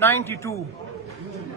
92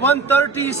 130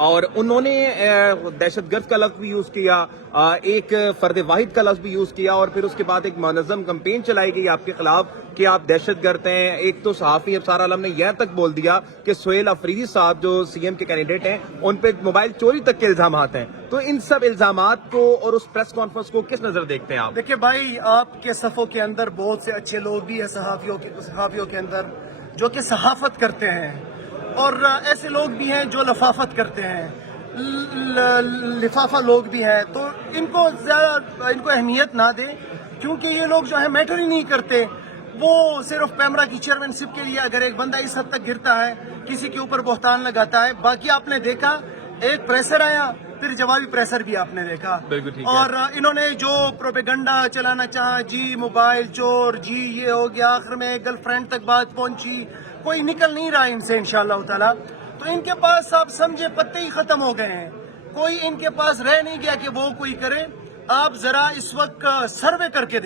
اور انہوں نے دہشت گرد کا لفظ بھی یوز کیا, ایک فرد واحد کا لفظ بھی یوز کیا, اور پھر اس کے بعد ایک منظم کمپین چلائی گئی آپ کے خلاف کہ آپ دہشت گرد ہیں. ایک تو صحافی ابصار عالم نے یہ تک بول دیا کہ سہیل افریدی صاحب جو سی ایم کے کینڈیڈیٹ ہیں ان پہ موبائل چوری تک کے الزامات ہیں. تو ان سب الزامات کو اور اس پریس کانفرنس کو کس نظر دیکھتے ہیں آپ؟ دیکھیں بھائی, آپ کے صفوں کے اندر بہت سے اچھے لوگ بھی ہیں صحافیوں کے اندر جو کہ صحافت کرتے ہیں, اور ایسے لوگ بھی ہیں جو لفافت کرتے ہیں, لفافہ لوگ بھی ہیں. تو ان کو زیادہ اہمیت نہ دیں, کیونکہ یہ لوگ جو ہے میٹر ہی نہیں کرتے. وہ صرف پیمرا کی چیئرمین شپ کے لیے اگر ایک بندہ اس حد تک گرتا ہے, کسی کے اوپر بہتان لگاتا ہے. باقی آپ نے دیکھا ایک پریسر آیا, پھر جوابی پریسر بھی آپ نے دیکھا, اور انہوں نے جو پروپیگنڈا چلانا چاہا, جی موبائل چور, جی یہ ہو گیا, آخر میں گرل فرینڈ تک بات پہنچی, کوئی نکل نہیں رہا ان سے انشاءاللہ تعالی. تو ان کے پاس آپ سمجھے پتے ہی ختم ہو گئے ہیں, کوئی ان کے پاس رہ نہیں گیا کہ وہ کوئی کرے. آپ ذرا اس وقت سروے کر کے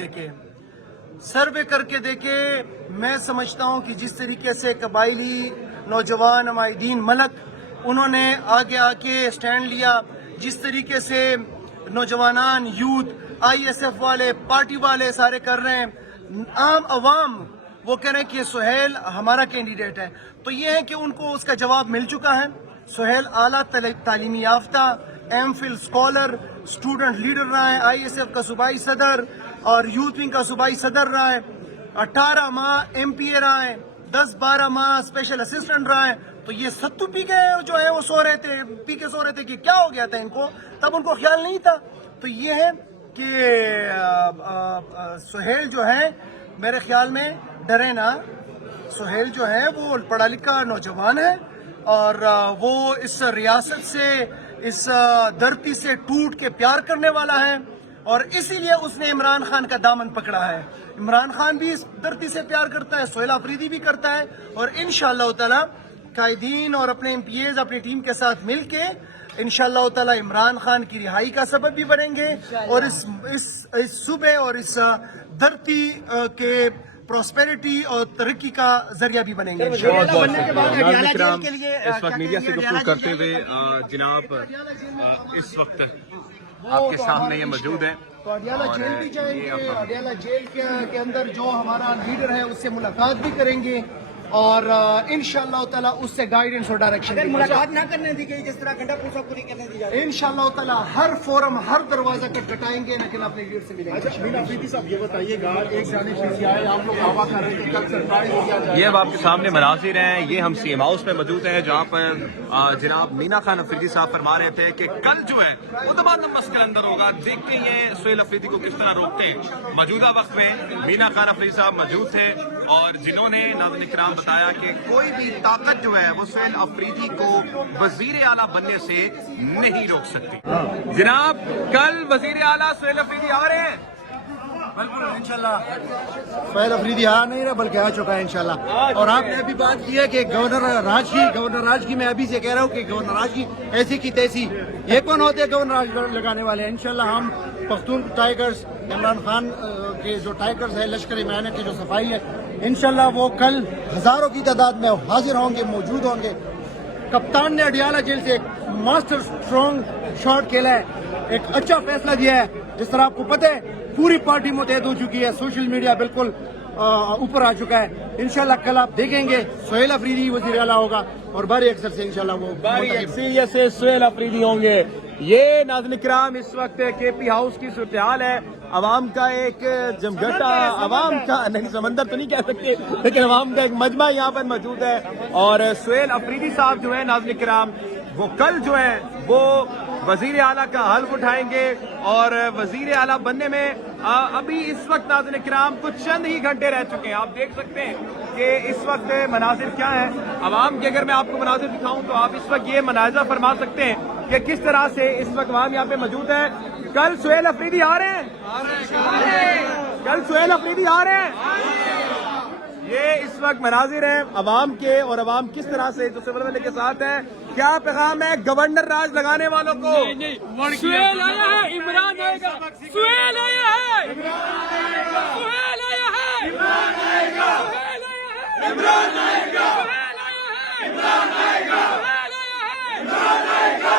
دیکھیں, میں سمجھتا ہوں کہ جس طریقے سے قبائلی نوجوان عمائدین ملک انہوں نے آگے آ کے سٹینڈ لیا, جس طریقے سے نوجوانان, یوتھ, آئی ایس ایف والے, پارٹی والے سارے کر رہے ہیں, عام عوام وہ کہہ رہے ہیں کہ سہیل ہمارا کینڈیڈیٹ ہے. تو یہ ہے کہ ان کو اس کا جواب مل چکا ہے. سہیل اعلیٰ تعلیمی یافتہ, M Phil scholar, student leader رہا ہے, آئی ایس ایف کا صوبائی صدر اور یوتھ ونگ کا صوبائی صدر رہا ہے, 18 ماہ ایم پی اے رہا ہے, 10-12 ماہ اسپیشل اسسٹنٹ رہا ہے. تو یہ ستو پی کے جو ہے وہ سو رہے تھے کہ کیا ہو گیا تھا ان کو, تب ان کو خیال نہیں تھا. تو یہ ہے کہ سہیل جو ہے میرے خیال میں ڈرے نا. سہیل جو ہے وہ پڑھا لکھا نوجوان ہے, اور وہ اس ریاست سے, اس دھرتی سے ٹوٹ کے پیار کرنے والا ہے, اور اسی لیے اس نے عمران خان کا دامن پکڑا ہے. عمران خان بھی اس دھرتی سے پیار کرتا ہے, سہیل افریدی بھی کرتا ہے, اور انشاءاللہ تعالی قائدین اور اپنے ایم پی ایز اپنی ٹیم کے ساتھ مل کے انشاءاللہ تعالی عمران خان کی رہائی کا سبب بھی بنیں گے, اور اس صوبے اور اس دھرتی کے پراسپیرٹی اور ترقی کا ذریعہ بھی بنیں گے. اس وقت میڈیا سے گفتگو کرتے ہوئے جناب اس وقت آپ کے سامنے یہ موجود ہیں. تو اڈیالہ جیل بھی جائیں گے, اڈیالہ جیل کے اندر جو ہمارا لیڈر ہے اس سے ملاقات بھی کریں گے, اور انشاءاللہ تعالیٰ اس سے گائیڈنس اور ڈائریکشن ملاقات نہ کرنے دی گئی, جس طرح گھنٹہ پوچھا پوری کرنے دی جائے, انشاءاللہ تعالیٰ ہر فورم, ہر دروازہ کٹائیں گے, لیکن اپنے لیڈر سے ملیں گے. افریدی صاحب یہ بتائیے گا, ایک جانب سے کیا ہے, آپ لوگ دعویٰ کر رہے ہیں کل سرپرائز ہو جائے. یہ اب آپ کے سامنے مناظر ہیں, یہ ہم سی ایم ہاؤس میں موجود ہیں جہاں پر جناب مینا خان افریدی صاحب فرما رہے تھے کہ کل جو ہے وہ تبادلہ مسئلہ اندر ہوگا. دیکھتے ہیں سہیل افریدی کو کس طرح روکتے ہیں. موجودہ وقت میں مینا خان افریدی صاحب موجود تھے, اور جنہوں نے ناظرین کرام بتایا کہ کوئی بھی طاقت جو ہے وہ سہیل افریدی کو وزیر اعلیٰ بننے سے نہیں روک سکتی. جناب کل وزیر اعلیٰ سہیل افریدی آ رہے ہیں. بالکل انشاءاللہ سہیل افریدی آ نہیں رہا بلکہ آ چکا ہے انشاءاللہ. اور آپ نے ابھی بات کی ہے کہ گورنر راج کی میں ابھی سے کہہ رہا ہوں کہ گورنر راج کی ایسی کی تیسی, یہ کون ہوتے ہیں گورنر راج لگانے والے. انشاءاللہ ہم پختون ٹائیگرز, عمران خان کے جو ٹائیگرز ہے, لشکر میانہ کی جو صفائی ہے, انشاءاللہ وہ کل ہزاروں کی تعداد میں حاضر ہوں گے, موجود ہوں گے. کپتان نے اڈیالہ جیل سے ایک ماسٹر اسٹرانگ شاٹ کھیلا ہے, ایک اچھا فیصلہ دیا ہے. جس طرح آپ کو پتہ ہے پوری پارٹی متحد ہو چکی ہے, سوشل میڈیا بالکل اوپر آ چکا ہے. انشاءاللہ کل آپ دیکھیں گے سہیل افریدی وزیر اعلیٰ ہوگا, اور بڑی اکثر سے انشاءاللہ وہ بڑی اکثریت سے سہیل افریدی ہوں گے. یہ ناظرین کرام اس وقت کے پی ہاؤس کی صورتحال ہے. عوام کا ایک جمگھٹا, عوام کا نہیں, سمندر تو نہیں کہہ سکتے, لیکن عوام کا ایک مجمع یہاں پر موجود ہے. اور سہیل افریدی صاحب جو ہے ناظرین کرام وہ کل جو ہے وہ وزیر اعلیٰ کا حلف اٹھائیں گے, اور وزیر اعلیٰ بننے میں ابھی اس وقت ناظرین کرام کچھ چند ہی گھنٹے رہ چکے ہیں. آپ دیکھ سکتے ہیں کہ اس وقت مناظر کیا ہے عوام کے. اگر میں آپ کو مناظر دکھاؤں تو آپ اس وقت یہ مناظر فرما سکتے ہیں کہ کس طرح سے اس وقت عوام یہاں پہ موجود ہے. کل سہیل افریدی آ رہے ہیں, کل سہیل افریدی آ رہے ہیں. یہ اس وقت مناظر ہیں عوام کے, اور عوام کس طرح سے جو سول والے کے ساتھ ہے. کیا پیغام ہے گورنر راج لگانے والوں کو؟ سہیل آیا ہے, عمران آئے گا. سہیل آیا ہے, سہیل آیا ہے, عمران آئے گا. سہیل آیا ہے, عمران آئے گا. سہیل آیا ہے, عمران آئے گا. سہیل آیا ہے, عمران آئے گا.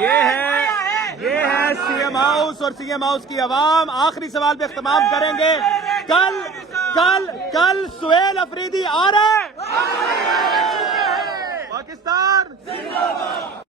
یہ ہے CM ہاؤس اور CM ہاؤس کی عوام. آخری سوال پہ اختتام کریں گے. کل سہیل افریدی آ رہے ہیں. پاکستان